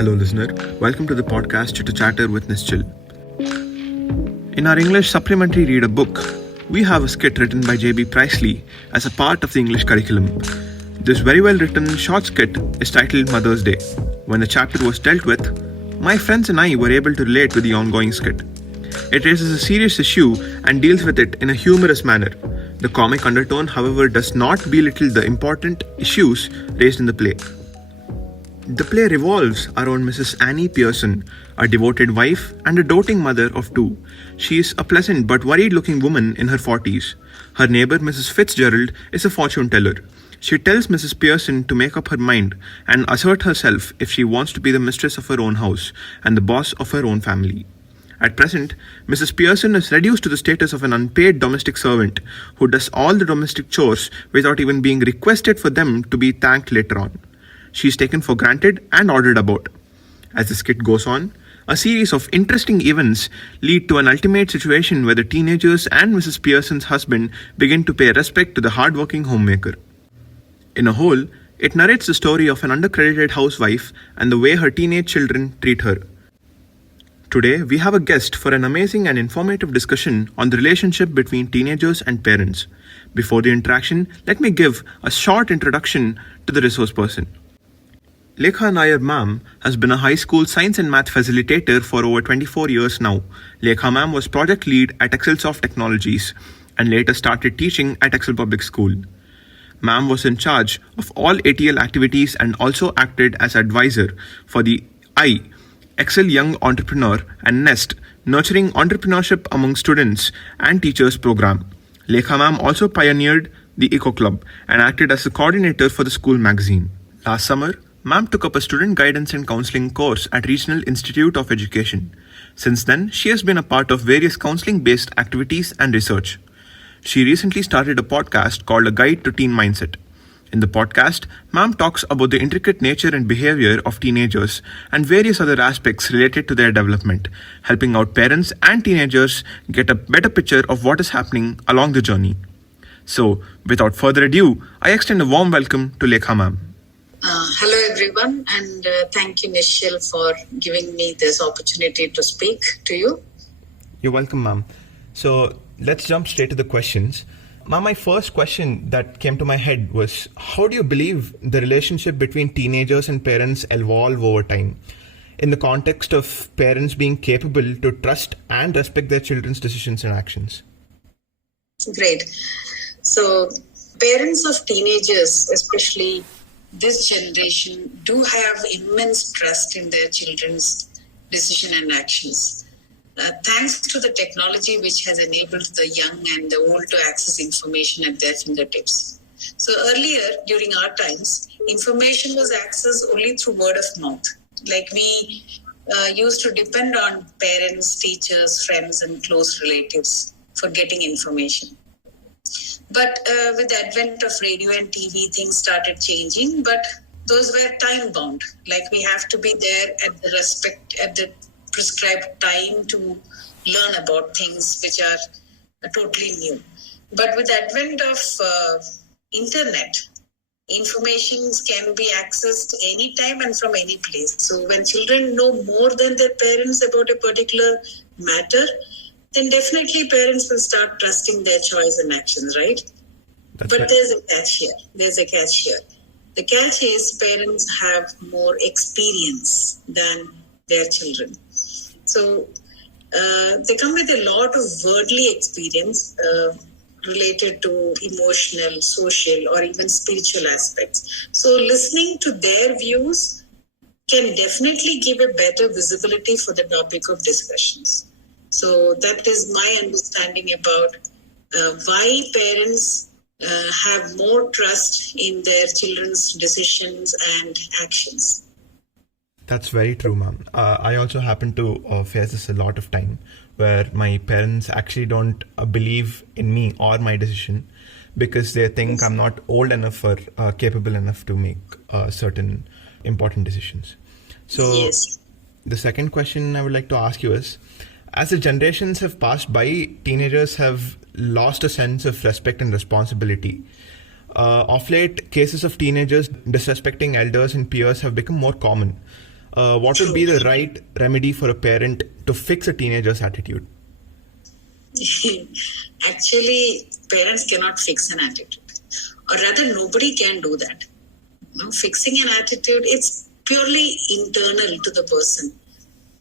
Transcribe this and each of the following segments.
Hello, listener. Welcome to the podcast Chitter with Nischal. In our English supplementary read a book, we have a skit written by J.B. Priestley as a part of the English curriculum. This very well written short skit is titled Mother's Day. When the chapter was dealt with, my friends and I were able to relate with the ongoing skit. It raises a serious issue and deals with it in a humorous manner. The comic undertone, however, does not belittle the important issues raised in the play. The play revolves around Mrs. Annie Pearson, a devoted wife and a doting mother of two. She is a pleasant but worried-looking woman in her 40s. Her neighbor, Mrs. Fitzgerald, is a fortune teller. She tells Mrs. Pearson to make up her mind and assert herself if she wants to be the mistress of her own house and the boss of her own family. At present, Mrs. Pearson is reduced to the status of an unpaid domestic servant who does all the domestic chores without even being requested for them to be thanked later on. She is taken for granted and ordered about. As the skit goes on, a series of interesting events lead to an ultimate situation where the teenagers and Mrs. Pearson's husband begin to pay respect to the hard-working homemaker. In a whole, it narrates the story of an undercredited housewife and the way her teenage children treat her. Today, we have a guest for an amazing and informative discussion on the relationship between teenagers and parents. Before the interaction, let me give a short introduction to the resource person. Lekha Nair ma'am has been a high school science and math facilitator for over 24 years now. Lekha ma'am was project lead at Excelsoft Technologies and later started teaching at Excel Public School. Ma'am was in charge of all ATL activities and also acted as advisor for the Excel Young Entrepreneur and Nest Nurturing Entrepreneurship Among Students and Teachers program. Lekha ma'am also pioneered the Eco Club and acted as the coordinator for the school magazine. Last summer, ma'am took up a student guidance and counseling course at Regional Institute of Education. Since then, she has been a part of various counseling-based activities and research. She recently started a podcast called A Guide to Teen Mindset. In the podcast, ma'am talks about the intricate nature and behavior of teenagers and various other aspects related to their development, helping out parents and teenagers get a better picture of what is happening along the journey. So, without further ado, I extend a warm welcome to Lekha ma'am. Hello everyone, and thank you Nischal for giving me this opportunity to speak to you. You're welcome, ma'am. So let's jump straight to the questions. Ma'am, my first question that came to my head was, how do you believe the relationship between teenagers and parents evolve over time in the context of parents being capable to trust and respect their children's decisions and actions? Great. So parents of teenagers, especially this generation, do have immense trust in their children's decision and actions. Thanks to the technology which has enabled the young and the old to access information at their fingertips. So earlier, during our times, information was accessed only through word of mouth. Like we used to depend on parents, teachers, friends, and close relatives for getting information. But with the advent of radio and TV, things started changing, but those were time bound. Like we have to be there at the prescribed time to learn about things which are totally new. But with the advent of internet, information can be accessed anytime and from any place. So when children know more than their parents about a particular matter, then definitely parents will start trusting their choice and actions, right? But there's a catch here. The catch is parents have more experience than their children. So they come with a lot of worldly experience related to emotional, social, or even spiritual aspects. So listening to their views can definitely give a better visibility for the topic of discussions. So that is my understanding about why parents have more trust in their children's decisions and actions. That's very true, ma'am. I also happen to face this a lot of time where my parents actually don't believe in me or my decision because they think I'm not old enough or capable enough to make certain important decisions. So the second question I would like to ask you is, as the generations have passed by, teenagers have lost a sense of respect and responsibility. Of late, cases of teenagers disrespecting elders and peers have become more common. what would be the right remedy for a parent to fix a teenager's attitude? Actually, parents cannot fix an attitude, or rather, nobody can do that. Fixing an attitude, it's purely internal to the person.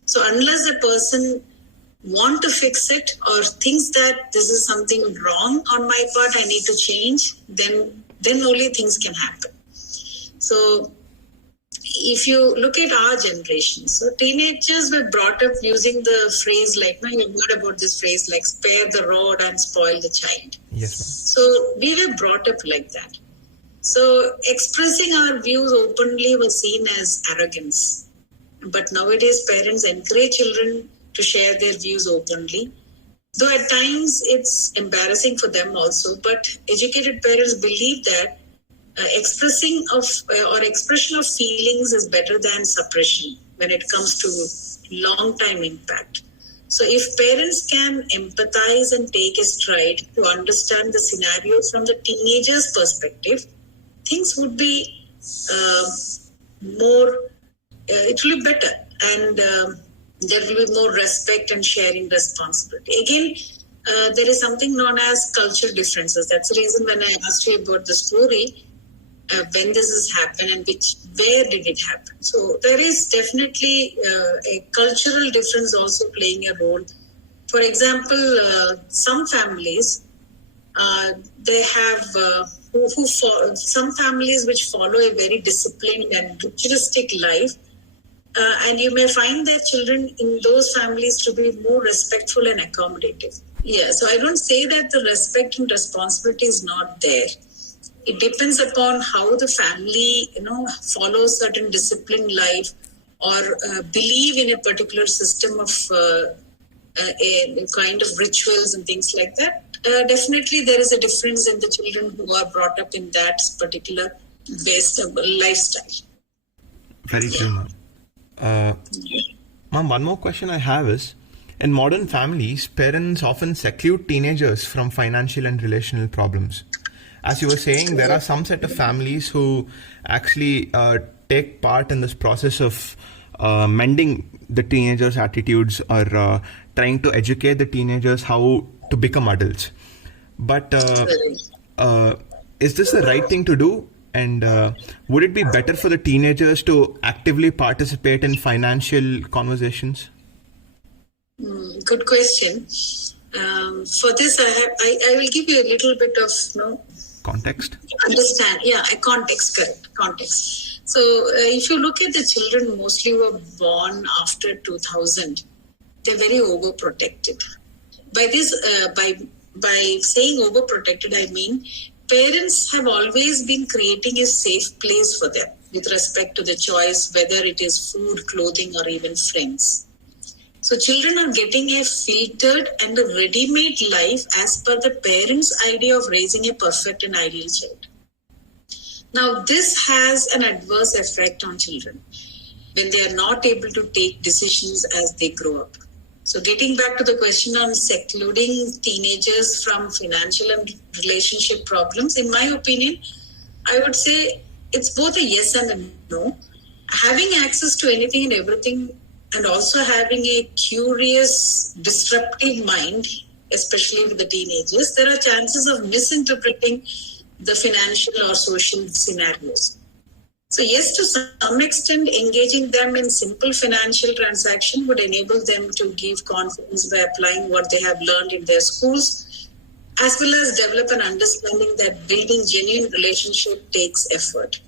So unless the person want to fix it or thinks that this is something wrong on my part, I need to change, then only things can happen. So if you look at our generation, so teenagers were brought up using the phrase like, you heard about this phrase like spare the rod and spoil the child. Yes, ma'am. So we were brought up like that. So expressing our views openly was seen as arrogance. But nowadays parents encourage children to share their views openly. Though at times it's embarrassing for them also, but educated parents believe that expression of feelings is better than suppression when it comes to long-time impact. So if parents can empathize and take a stride to understand the scenario from the teenager's perspective, things would be it will be better, and there will be more respect and sharing responsibility. Again, there is something known as cultural differences. That's the reason when I asked you about the story, when this has happened and where did it happen. So there is definitely a cultural difference also playing a role. For example, some families, they have some families which follow a very disciplined and ritualistic life, and you may find their children in those families to be more respectful and accommodative. Yeah, so I don't say that the respect and responsibility is not there. It depends upon how the family, follows certain disciplined life or believe in a particular system of a kind of rituals and things like that. Definitely there is a difference in the children who are brought up in that particular based lifestyle. Very true, ma'am. Ma'am, one more question I have is, in modern families, parents often seclude teenagers from financial and relational problems. As you were saying, there are some set of families who actually take part in this process of mending the teenagers' attitudes or trying to educate the teenagers how to become adults. But is this the right thing to do? And would it be better for the teenagers to actively participate in financial conversations? Good question. For this, I will give you a little bit of Context? Understand. Yeah, a context, correct. Context. So if you look at the children mostly who were born after 2000, they're very overprotected. By this, by saying overprotected, I mean parents have always been creating a safe place for them with respect to the choice, whether it is food, clothing, or even friends. So children are getting a filtered and a ready-made life as per the parents' idea of raising a perfect and ideal child. Now, this has an adverse effect on children when they are not able to take decisions as they grow up. So getting back to the question on secluding teenagers from financial and relationship problems, in my opinion, I would say it's both a yes and a no. Having access to anything and everything and also having a curious, disruptive mind, especially with the teenagers, there are chances of misinterpreting the financial or social scenarios. So yes, to some extent, engaging them in simple financial transaction would enable them to give confidence by applying what they have learned in their schools, as well as develop an understanding that building genuine relationship takes effort.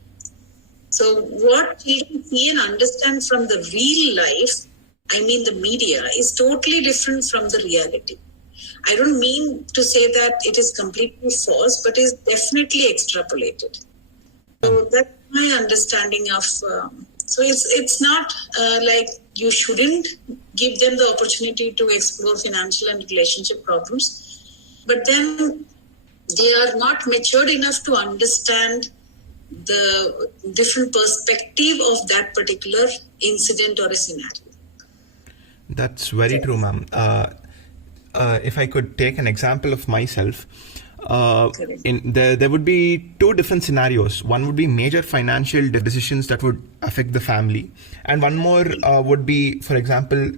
So what children see and understand from the real life, I mean the media, is totally different from the reality. I don't mean to say that it is completely false, but is definitely extrapolated. So that's my understanding of. So it's not like you shouldn't give them the opportunity to explore financial and relationship problems, but then they are not matured enough to understand the different perspective of that particular incident or a scenario. That's very true, ma'am. If I could take an example of myself, Correct. There would be two different scenarios. One would be major financial decisions that would affect the family, and one more would be, for example,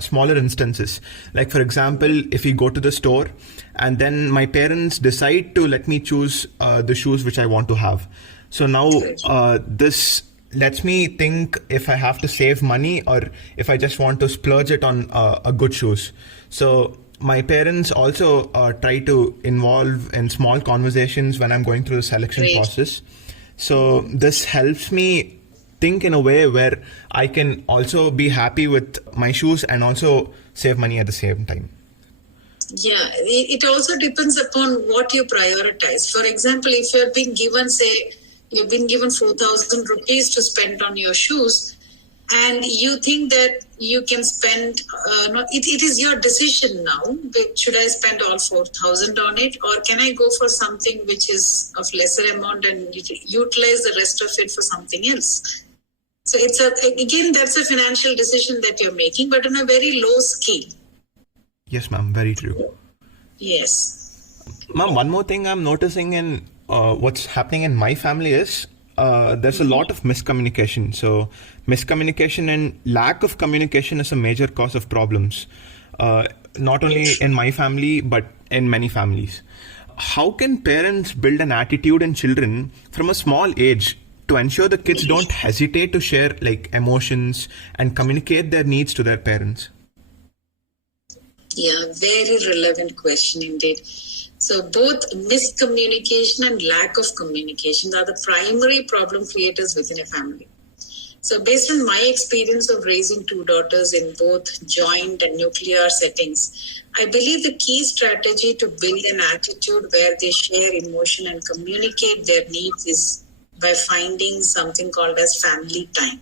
smaller instances. Like, for example, if we go to the store and then my parents decide to let me choose the shoes which I want to have. So now this lets me think if I have to save money or if I just want to splurge it on a good shoes. So my parents also try to involve in small conversations when I'm going through the selection Great. process. So this helps me think in a way where I can also be happy with my shoes and also save money at the same time. Yeah, it also depends upon what you prioritize. For example, if you're being given, say, you've been given 4,000 rupees to spend on your shoes, and you think that you can spend, it is your decision now. Should I spend all 4,000 on it, or can I go for something which is of lesser amount and utilize the rest of it for something else? So again, that's a financial decision that you're making, but on a very low scale. Yes, ma'am. Very true. Yes. Ma'am, one more thing I'm noticing in what's happening in my family is there's a lot of miscommunication. So miscommunication and lack of communication is a major cause of problems, not only in my family, but in many families. How can parents build an attitude in children from a small age to ensure the kids don't hesitate to share like emotions and communicate their needs to their parents? Yeah, very relevant question indeed. So both miscommunication and lack of communication are the primary problem creators within a family. So based on my experience of raising two daughters in both joint and nuclear settings, I believe the key strategy to build an attitude where they share emotion and communicate their needs is by finding something called as family time.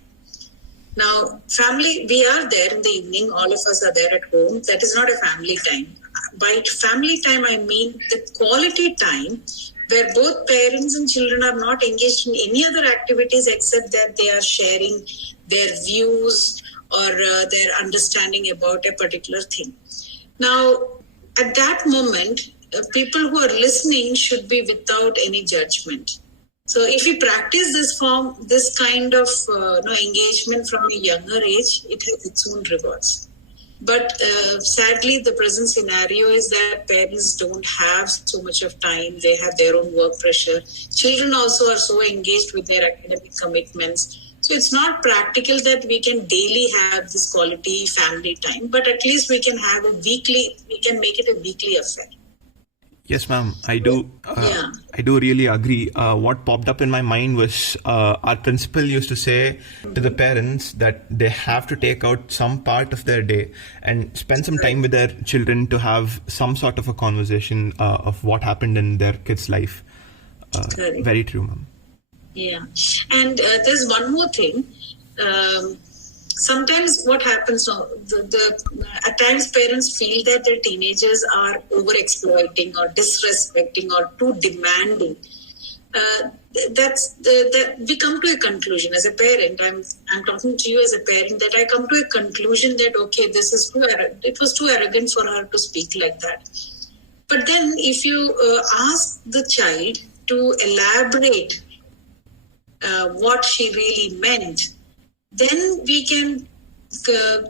Now, family, we are there in the evening, all of us are there at home. That is not a family time. By family time, I mean the quality time where both parents and children are not engaged in any other activities except that they are sharing their views or their understanding about a particular thing. Now, at that moment, people who are listening should be without any judgment. So if we practice this kind of engagement from a younger age, it has its own rewards. But sadly, the present scenario is that parents don't have so much of time. They have their own work pressure. Children also are so engaged with their academic commitments. So it's not practical that we can daily have this quality family time, but at least we can have we can make it a weekly affair. Yes, ma'am. I do really agree. What popped up in my mind was our principal used to say to the parents that they have to take out some part of their day and spend some time with their children to have some sort of a conversation of what happened in their kid's life. Very true, ma'am. Yeah. And there's one more thing. Sometimes what happens now, at times parents feel that their teenagers are over-exploiting or disrespecting or too demanding. We come to a conclusion as a parent. I'm talking to you as a parent that I come to a conclusion that, okay, this is it was too arrogant for her to speak like that. But then if you ask the child to elaborate what she really meant, then we can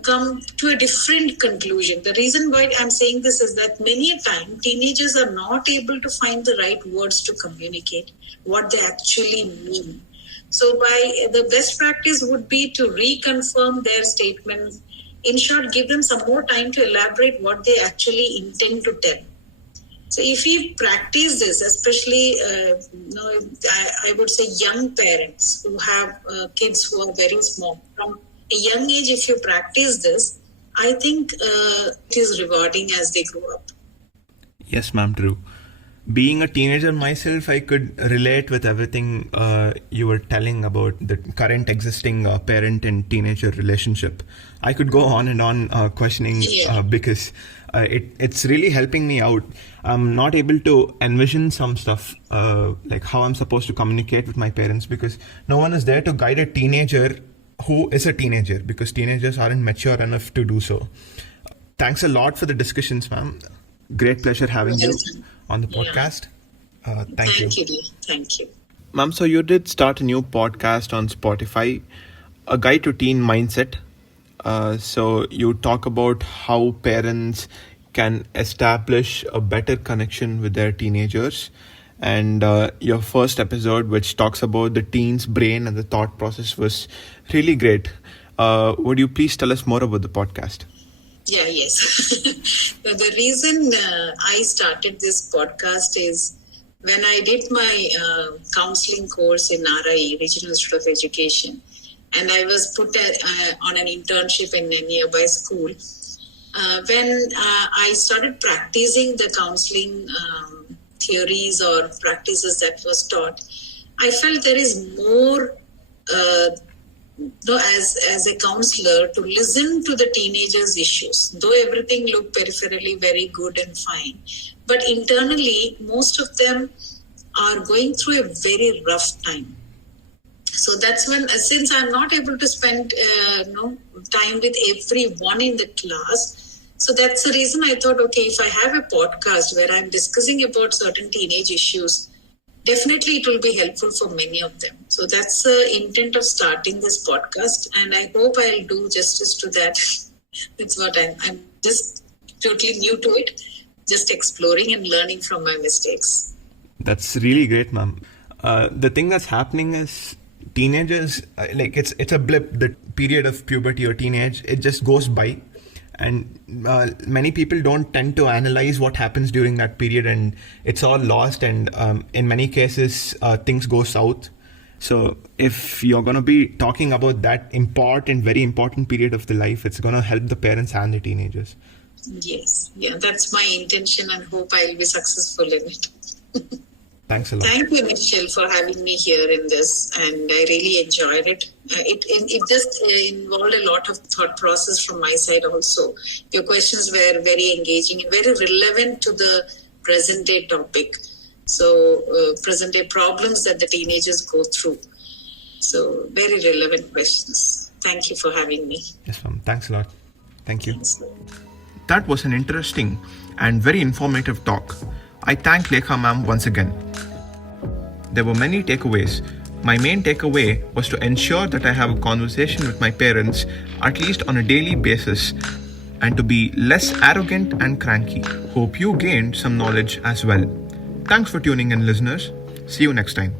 come to a different conclusion. The reason why I'm saying this is that many a time teenagers are not able to find the right words to communicate what they actually mean. So the best practice would be to reconfirm their statements. In short, give them some more time to elaborate what they actually intend to tell. So if we practice this, especially, I would say young parents who have kids who are very small, from a young age, if you practice this, I think it is rewarding as they grow up. Yes, ma'am, true. Being a teenager myself, I could relate with everything you were telling about the current existing parent and teenager relationship. I could go on and on questioning because it's really helping me out. I'm not able to envision some stuff like how I'm supposed to communicate with my parents because no one is there to guide a teenager who is a teenager because teenagers aren't mature enough to do so. Thanks a lot for the discussions, ma'am. Great pleasure having you on the podcast. Thank you. Thank you, dear. Thank you. Ma'am, so you did start a new podcast on Spotify, A Guide to Teen Mindset. So you talk about how parents can establish a better connection with their teenagers. And your first episode, which talks about the teen's brain and the thought process, was really great. Would you please tell us more about the podcast? Yeah, yes. The reason I started this podcast is when I did my counseling course in RI, Regional Institute of Education, and I was put on an internship in a nearby school. When I started practicing the counseling theories or practices that was taught, I felt there is more as a counselor to listen to the teenagers' issues. Though everything looked peripherally very good and fine, but internally most of them are going through a very rough time. So that's when, since I'm not able to spend time with everyone in the class, so that's the reason I thought, okay, if I have a podcast where I'm discussing about certain teenage issues, definitely it will be helpful for many of them. So that's the intent of starting this podcast, and I hope I'll do justice to that. That's what I'm just totally new to it, just exploring and learning from my mistakes. That's really great, ma'am. The thing that's happening is teenagers, it's a blip. The period of puberty or teenage, it just goes by, and many people don't tend to analyze what happens during that period, and it's all lost. And in many cases, things go south. So if you're going to be talking about that very important period of the life, it's going to help the parents and the teenagers. Yes, yeah, that's my intention, and hope I'll be successful in it. Thanks a lot. Thank you, Nischal, for having me here in this, and I really enjoyed it. It just involved a lot of thought process from my side also. Your questions were very engaging and very relevant to the present day topic. So, present day problems that the teenagers go through. So, very relevant questions. Thank you for having me. Yes, ma'am. Thanks a lot. Thank you. Thanks. That was an interesting and very informative talk. I thank Lekha ma'am once again. There were many takeaways. My main takeaway was to ensure that I have a conversation with my parents at least on a daily basis and to be less arrogant and cranky. Hope you gained some knowledge as well. Thanks for tuning in, listeners. See you next time.